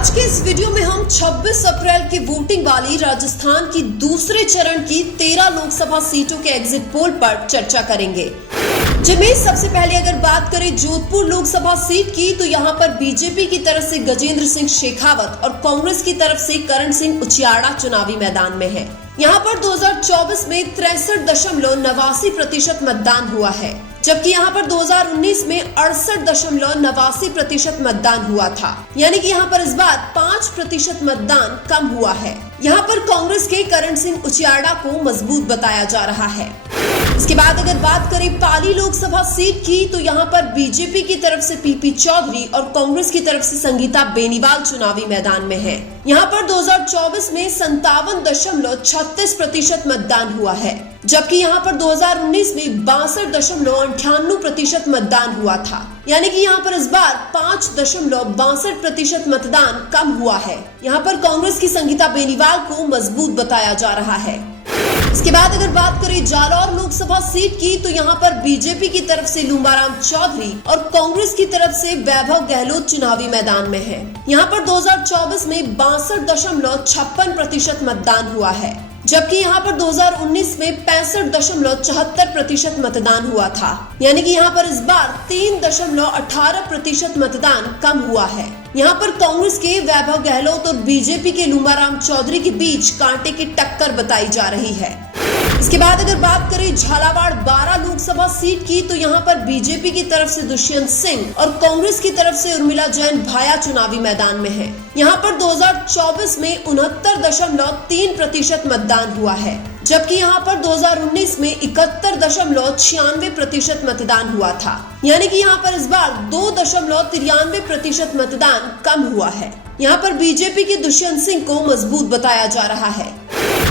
आज के इस वीडियो में हम 26 अप्रैल की वोटिंग वाली राजस्थान की दूसरे चरण की 13 लोकसभा सीटों के एग्जिट पोल पर चर्चा करेंगे, जिनमें सबसे पहले अगर बात करें जोधपुर लोकसभा सीट की तो यहां पर बीजेपी की तरफ से गजेंद्र सिंह शेखावत और कांग्रेस की तरफ से करण सिंह उचियाड़ा चुनावी मैदान में है। यहां पर 2024 में 63.89% मतदान हुआ है, जबकि यहां पर 2019 में 68.89% मतदान हुआ था, यानी कि यहां पर इस बार 5% मतदान कम हुआ है। यहां पर कांग्रेस के करण सिंह उचियाड़ा को मजबूत बताया जा रहा है। इसके बाद अगर बात करें पाली लोकसभा सीट की तो यहां पर बीजेपी की तरफ से पीपी चौधरी और कांग्रेस की तरफ से संगीता बेनीवाल चुनावी मैदान में है। यहां पर 2024 में 57.36% मतदान हुआ है, जबकि यहां पर 2019 में 62.98% मतदान हुआ था, यानी कि यहां पर इस बार 5.62% मतदान कम हुआ है। यहां पर कांग्रेस की संगीता बेनीवाल को मजबूत बताया जा रहा है। इसके बाद अगर बात करें जालौर लोकसभा सीट की तो यहां पर बीजेपी की तरफ से लुम्बाराम चौधरी और कांग्रेस की तरफ से वैभव गहलोत चुनावी मैदान में है। यहां पर 2024 में 62.56% मतदान हुआ है, जबकि यहां पर 2019 में 65.74% मतदान हुआ था, यानी कि यहां पर इस बार 3.18% मतदान कम हुआ है। यहां पर कांग्रेस के वैभव गहलोत और बीजेपी के लुम्बाराम चौधरी के बीच कांटे की टक्कर बताई जा रही है। इसके बाद अगर बात करें झालावाड़ 12 लोकसभा सीट की तो यहां पर बीजेपी की तरफ से दुष्यंत सिंह और कांग्रेस की तरफ से उर्मिला जैन भाया चुनावी मैदान में है। यहां पर 2024 में 69.3% मतदान हुआ है, जबकि यहां पर 2019 में 71.96% मतदान हुआ था, यानी कि यहां पर इस बार 2.93% मतदान कम हुआ है। यहां पर बीजेपी के दुष्यंत सिंह को मजबूत बताया जा रहा है।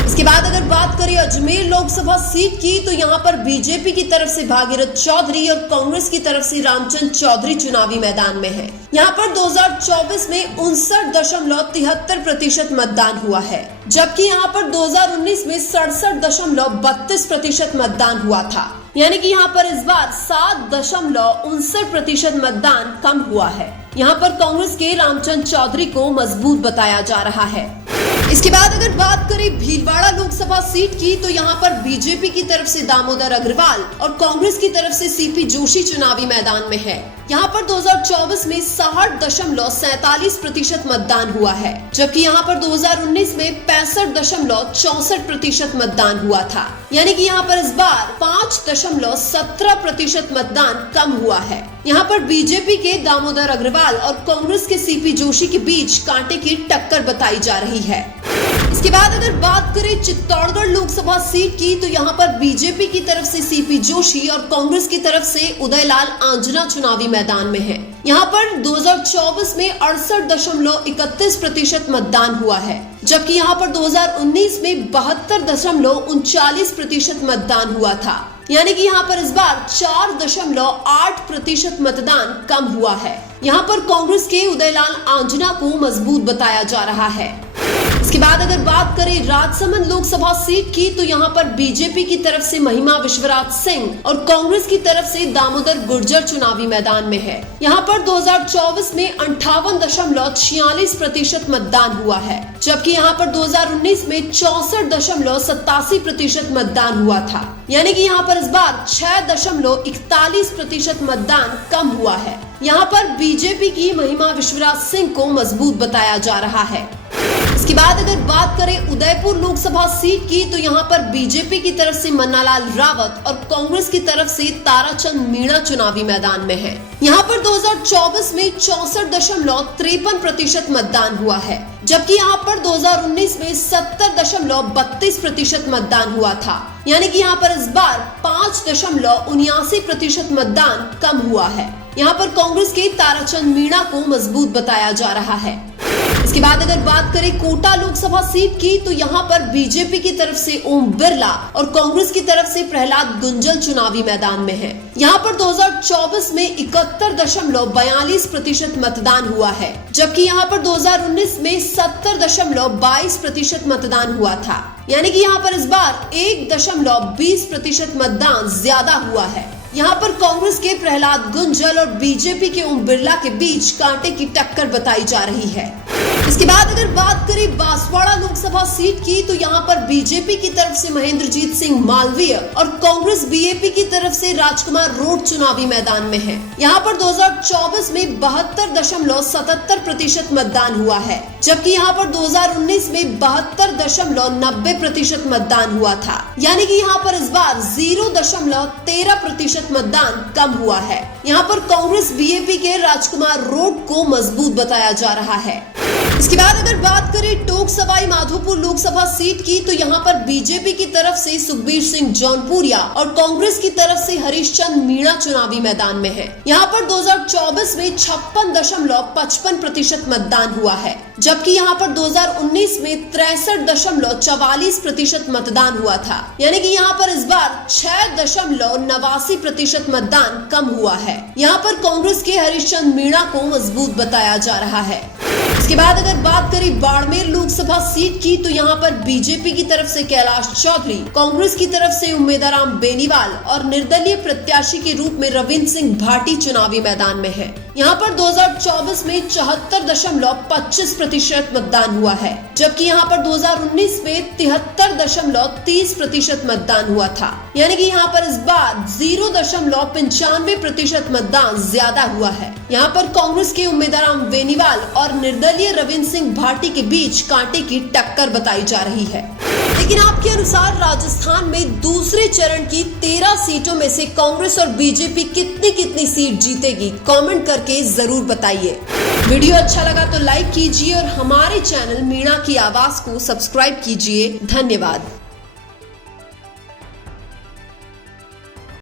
इसके बाद अगर बात करें अजमेर लोकसभा सीट की तो यहां पर बीजेपी की तरफ से भागीरथ चौधरी और कांग्रेस की तरफ से रामचंद्र चौधरी चुनावी मैदान में है। यहां पर 2024 में 59.73% मतदान हुआ है, जबकि यहां पर 2019 में 67.32% मतदान हुआ था, यानी कि यहां पर इस बार 7.59% मतदान कम हुआ है। यहां पर कांग्रेस के रामचंद्र चौधरी को मजबूत बताया जा रहा है। इसके बाद अगर बात करें भीलवाड़ा लोकसभा सीट की तो यहां पर बीजेपी की तरफ से दामोदर अग्रवाल और कांग्रेस की तरफ से सीपी जोशी चुनावी मैदान में है। यहां पर 2024 में 60.47% मतदान हुआ है, जबकि यहां पर 2019 में 65.64% मतदान हुआ था, यानी कि यहां पर इस बार 5.17% मतदान कम हुआ है। यहां पर बीजेपी के दामोदर अग्रवाल और कांग्रेस के सीपी जोशी के बीच कांटे की टक्कर बताई जा रही है। इसके बाद अगर बात करें चित्तौड़गढ़ लोकसभा सीट की तो यहां पर बीजेपी की तरफ से सीपी जोशी और कांग्रेस की तरफ से उदयलाल आंजना चुनावी मैदान में है। यहां पर 2024 में 68.31% मतदान हुआ है, जबकि यहां पर 2019 में 72.39% मतदान हुआ था, यानी कि यहां पर इस बार 4.8% मतदान कम हुआ है। यहां पर कांग्रेस के उदयलाल आंजना को मजबूत बताया जा रहा है। इसके बाद अगर बात करें राजसमंद लोकसभा सीट की तो यहां पर बीजेपी की तरफ से महिमा विश्वराज सिंह और कांग्रेस की तरफ से दामोदर गुर्जर चुनावी मैदान में है। यहां पर 2024 में 58.46% मतदान हुआ है, जबकि यहां पर 2019 में 64.87% मतदान हुआ था, यानी कि यहां पर इस बार 6.41% मतदान कम हुआ है। यहां पर बीजेपी की महिमा विश्वराज सिंह को मजबूत बताया जा रहा है। इसके बाद अगर बात करें उदयपुर लोकसभा सीट की तो यहां पर बीजेपी की तरफ से मन्नालाल रावत और कांग्रेस की तरफ से ताराचंद मीणा चुनावी मैदान में है। यहां पर 2024 में 64.53% मतदान हुआ है, जबकि यहां पर 2019 में 70.32% मतदान हुआ था, यानी कि यहां पर इस बार 5.79% मतदान कम हुआ है। यहां पर कांग्रेस के ताराचंद मीणा को मजबूत बताया जा रहा है। इसके बाद अगर बात करें कोटा लोकसभा सीट की तो यहां पर बीजेपी की तरफ से ओम बिरला और कांग्रेस की तरफ से प्रहलाद गुंजल चुनावी मैदान में है। यहां पर 2024 में 71.42% मतदान हुआ है, जबकि यहां पर 2019 में 70.22% मतदान हुआ था, यानी कि यहां पर इस बार 1.20% मतदान ज्यादा हुआ है। यहाँ पर कांग्रेस के प्रहलाद गुंजल और बीजेपी के ओम बिरला के बीच कांटे की टक्कर बताई जा रही है। इसके बाद अगर बात करें बांसवाड़ा लोकसभा सीट की, तो यहाँ पर बीजेपी की तरफ से महेंद्रजीत सिंह मालवीय और कांग्रेस बीएपी की तरफ से राजकुमार रोड चुनावी मैदान में है। यहाँ पर 2024 में 72.77% मतदान हुआ है, जबकि यहाँ पर 2019 में 72.90% मतदान हुआ था। यानी कि यहाँ पर इस बार 0.13% मतदान कम हुआ है। यहाँ पर कांग्रेस बीएपी के राजकुमार रोड को मजबूत बताया जा रहा है। इसके बाद अगर बात करें टोंक सवाई माधोपुर लोकसभा सीट की, तो यहाँ पर बीजेपी की तरफ से सुखबीर सिंह जौनपुरिया और कांग्रेस की तरफ से हरीशचंद्र मीणा चुनावी मैदान में है। यहाँ पर 2024 में 56.55% मतदान हुआ है, जबकि यहाँ पर 2019 में 63.44% मतदान हुआ था। यानी कि यहाँ पर इस बार 6.89% मतदान कम हुआ है। यहाँ पर कांग्रेस के हरीशचंद्र मीणा को मजबूत बताया जा रहा है। इसके बाद अगर बात करें बाड़मेर लोकसभा सीट की, तो यहाँ पर बीजेपी की तरफ से कैलाश चौधरी, कांग्रेस की तरफ से उम्मीदराम बेनीवाल और निर्दलीय प्रत्याशी के रूप में रविंद्र सिंह भाटी चुनावी मैदान में है। यहाँ पर 2024 में 74.25% मतदान हुआ है, जबकि यहाँ पर 2019 में 73.30% मतदान हुआ था। यानी कि यहाँ पर इस बार 0.95% मतदान ज्यादा हुआ है। यहाँ पर कांग्रेस के उम्मीदराम बेनीवाल और निर्दलीय रविंद्र सिंह भाटी के बीच कांटे की टक्कर बताई जा रही है। लेकिन आपके अनुसार राजस्थान में दूसरे चरण की 13 सीटों में से कांग्रेस और बीजेपी कितनी सीट जीतेगी? कमेंट करके जरूर बताइए। वीडियो अच्छा लगा तो लाइक कीजिए और हमारे चैनल मीणा की आवाज को सब्सक्राइब कीजिए। धन्यवाद।